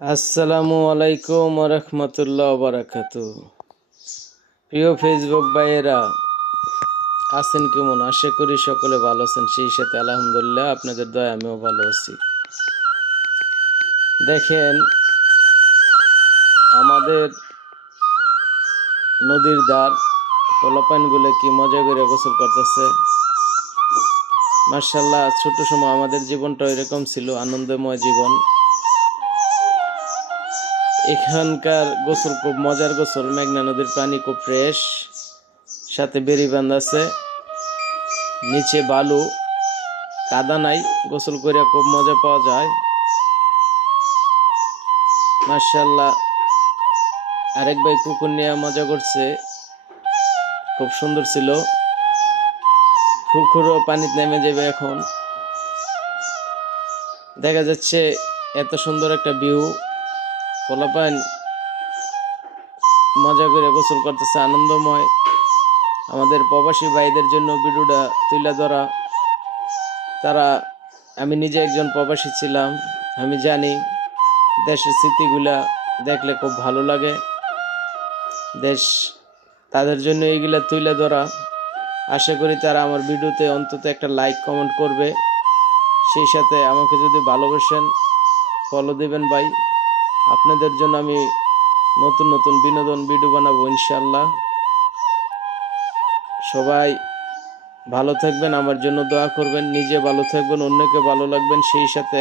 আসসালামু আলাইকুম রহমতুল্লাহ বারাকাতু। প্রিয় ফেসবুক ভাইয়েরা, আছেন কেমন? আশা করি সকলে ভালো আছেন। সেই সাথে আলহামদুলিল্লাহ আপনাদের দয়া আমিও ভালো আছি। দেখেন, আমাদের নদীর ধার পোলাপাইনগুলো কি মজা করে গোসল করতেছে। মার্শাল্লাহ, ছোট সময় আমাদের জীবনটা এরকম ছিল, আনন্দময় জীবন। এখানকার গোসল খুব মজার গোসল। মেঘনা নদীর পানি খুব ফ্রেশ, সাথে বেরি বাঁধ আছে, নিচে বালু, কাদা নাই। গোসল করে খুব মজা পাওয়া যায়। মার্শাল্লাহ, আরেক ভাই পুকুর নিয়ে মজা করছে, খুব সুন্দর ছিল। পুকুরও পানিতে নেমে যাবে এখন। দেখা যাচ্ছে এত সুন্দর একটা ভিউ, পোলাপাইন মজা করে গোসল করতেছে, আনন্দময়। আমাদের প্রবাসী ভাইদের জন্য ভিডিওটা তুলে ধরা। তারা, আমি নিজে একজন প্রবাসী ছিলাম, আমি জানি দেশের স্মৃতিগুলা দেখলে খুব ভালো লাগে। দেশ, তাদের জন্য এইগুলা তুলে ধরা। আশা করি তারা আমার ভিডিওতে অন্তত একটা লাইক কমেন্ট করবে। সেই সাথে আমাকে যদি ভালোবাসেন, ফলো দেবেন ভাই। আপনাদের জন্য আমি নতুন নতুন বিনোদন ভিডিও বানাবো ইনশাল্লাহ। সবাই ভালো থাকবেন, আমার জন্য দোয়া করবেন, নিজে ভালো থাকবেন, অন্যকে ভালো লাগবেন, সেই সাথে